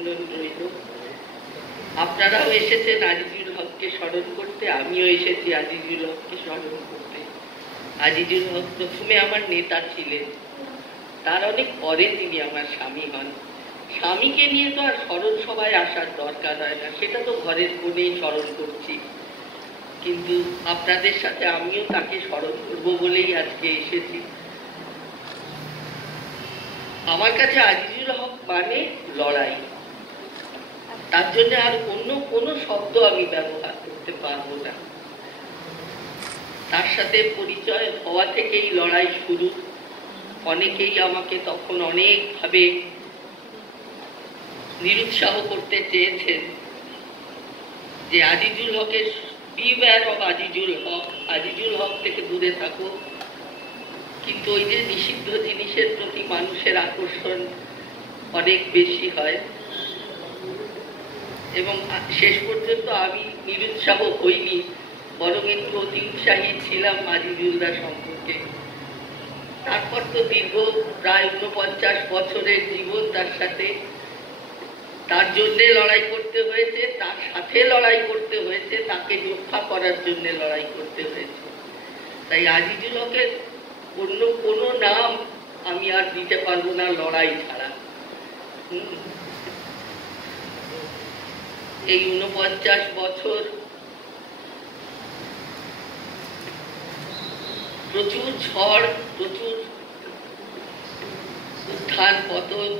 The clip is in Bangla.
অভিনন্দন রইল। আপনারাও এসেছেন আজিজুল হককে স্মরণ করতে, আমিও এসেছি আজিজুল হককে স্মরণ করতে। আজিজুল হক প্রথমে আমার নেতা ছিলেন, তার অনেক পরে তিনি আমার স্বামী হন। স্বামীকে নিয়ে তো আর স্মরণ সভায় আসার দরকার হয় না, সেটা তো ঘরের কোণেই স্মরণ করছি, কিন্তু আপনাদের সাথে আমিও তাকে স্মরণ করব বলেই আজকে এসেছি। আমার কাছে আজিজুল হক মানে লড়াই, তার জন্য আর অন্য কোনো শব্দ আমি ব্যবহার করতে পারবো না। তার সাথে পরিচয় হওয়া থেকেই লড়াই শুরু। অনেকেই আমাকে তখন অনেকভাবে নিরুৎসাহ করতে চেয়েছেন যে আজিজুল হকের বিওয়্যার অফ আজিজুল হক, আজিজুল হক থেকে দূরে থাকো। কিন্তু ওই যে নিষিদ্ধ জিনিসের প্রতি মানুষের আকর্ষণ অনেক বেশি হয়, এবং শেষ পর্যন্ত আমি নিরুৎসাহ হইনি, বরং একটু অতি উৎসাহী ছিলাম আজিজুলদা সম্পর্কে। তারপর তো দীর্ঘ প্রায় 49 বছরের জীবন তার সাথে, তার জন্যে লড়াই করতে হয়েছে, তার সাথে লড়াই করতে হয়েছে, তাকে রক্ষা করার জন্য লড়াই করতে হয়েছে। তাই আজিজুল হকের অন্য কোনো নাম আমি আর দিতে পারবো না লড়াই ছাড়া। এই 49 বছর প্রচুর ঝড়, প্রচুর উত্থান পতন,